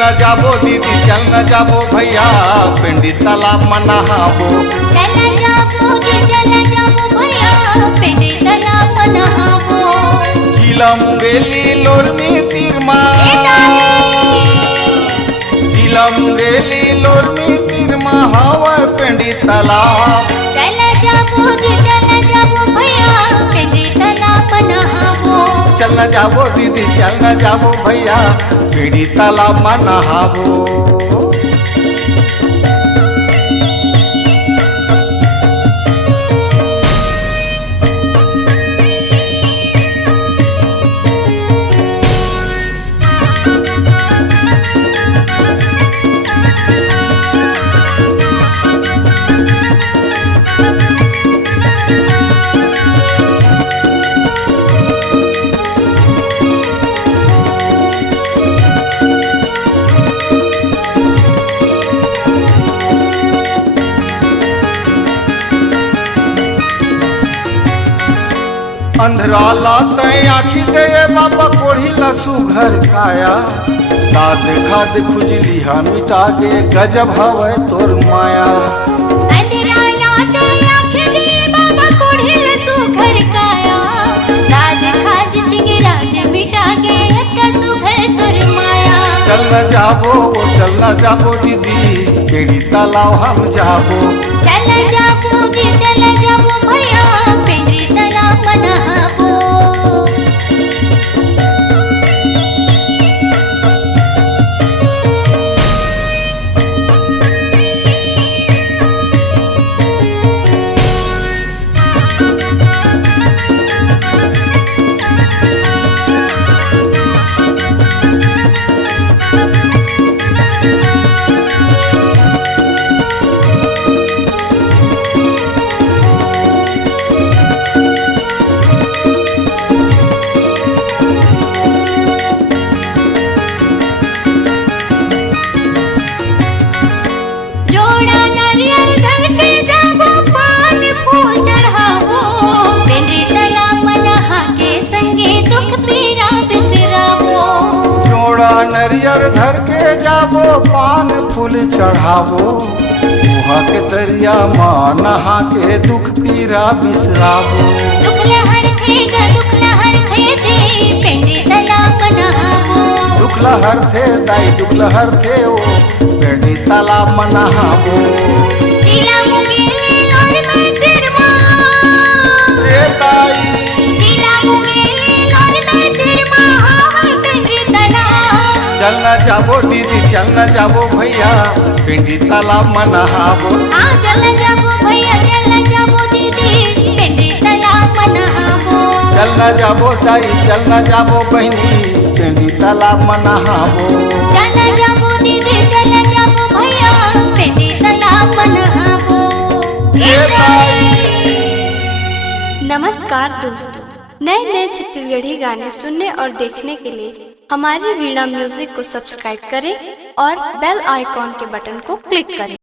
न जाबो दीदी चल न जाबो भैया पिंडी तालाब में नहाबो। चल जाबो जी चल जाबो भैया पिंडी तालाब में नहाबो। जिला मुंगेली लोरमी तीरमा, जिला मुंगेली लोरमी तीरमा हवा पिंडी तालाब। चल जाबो जी चल जाबो भैया पिंडी तालाब में नहाबो। चल न जाबो दीदी चल न जाबो भैया पिंडी तालाब में नहाबो। अंधरा लाते आखी दे बाबा कोढ़ी लसू घर खाया। दाद खाद खुजली हम मिटा गे गजब हवे तोर माया। अंधरा लाते आखी दे बाबा कोढ़ी लसू घर खाया। दाद खाद चिंगराज मिटा गे गजब है तोर माया। चल न जाबो दीदी केड़ी तालाब हम जाबो। चल जाबो जी चल जाबो भैया पिंडी तालाब में नहाबो। नरियर धर के जाबो पान फूल चढ़ाबो। वहाँ के दरिया माँ नहा के दुख पीरा बिसराबो। दुख लहर थे जी पिंडी तालाब में नहाबो। दुख लहर थे दाई दुख लहर थे ओ पिंडी तालाब में नहाबो। जिला मुंगेली लोरमी तीरमा, रे दाई जिला मुंगेली लोरमी तीरमा हवा पिंडी तालाब। चल न जाबो दीदी चल न जाबो भैया पिंडी तालाब में नहाबो। हाँ चल जाबो भैया चल जाबो दीदी पिंडी तालाब में नहाबो। चल न जाबो दाई चल न जाबो बहनी पिंडी तालाब में नहाबो। चल जाबो दीदी चल जाबो भैया पिंडी तालाब में नहाबो। नमस्कार दोस्तों, नए नए छत्तीसगढ़ी गाने सुनने और देखने के लिए हमारी वीणा म्यूजिक को सब्सक्राइब करें और बेल आइकॉन के बटन को क्लिक करें।